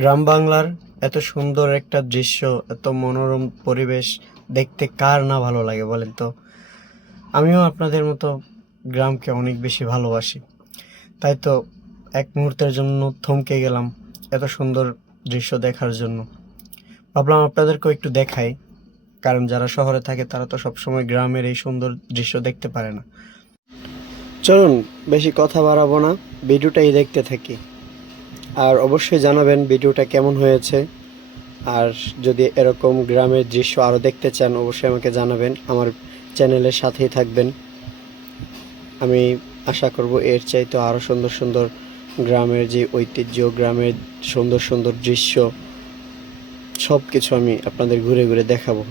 গ্রাম বাংলার এত সুন্দর একটা দৃশ্য, এত মনোরম পরিবেশ দেখতে কার না ভালো লাগে বলেন তো? আমিও আপনাদের মতো গ্রামকে অনেক বেশি ভালোবাসি। তাই তো এক মুহূর্তের জন্য থমকে গেলাম এত সুন্দর দৃশ্য দেখার জন্য। ভাবলাম আপনাদেরকেও একটু দেখাই, কারণ যারা শহরে থাকে তারা তো সবসময় গ্রামের এই সুন্দর দৃশ্য দেখতে পারে না। চলুন, বেশি কথা বাড়াবো না, ভিডিওটাই দেখতে থাকি। আর অবশ্যই জানাবেন ভিডিওটা কেমন হয়েছে। আর যদি এরকম গ্রামের দৃশ্য আরও দেখতে চান অবশ্যই আমাকে জানাবেন, আমার চ্যানেলের সাথেই থাকবেন। আমি আশা করব এর চাইতে আরও সুন্দর সুন্দর গ্রামের যে ঐতিহ্য, গ্রামের সুন্দর সুন্দর দৃশ্য সব কিছু আমি আপনাদের ঘুরে ঘুরে দেখাবো।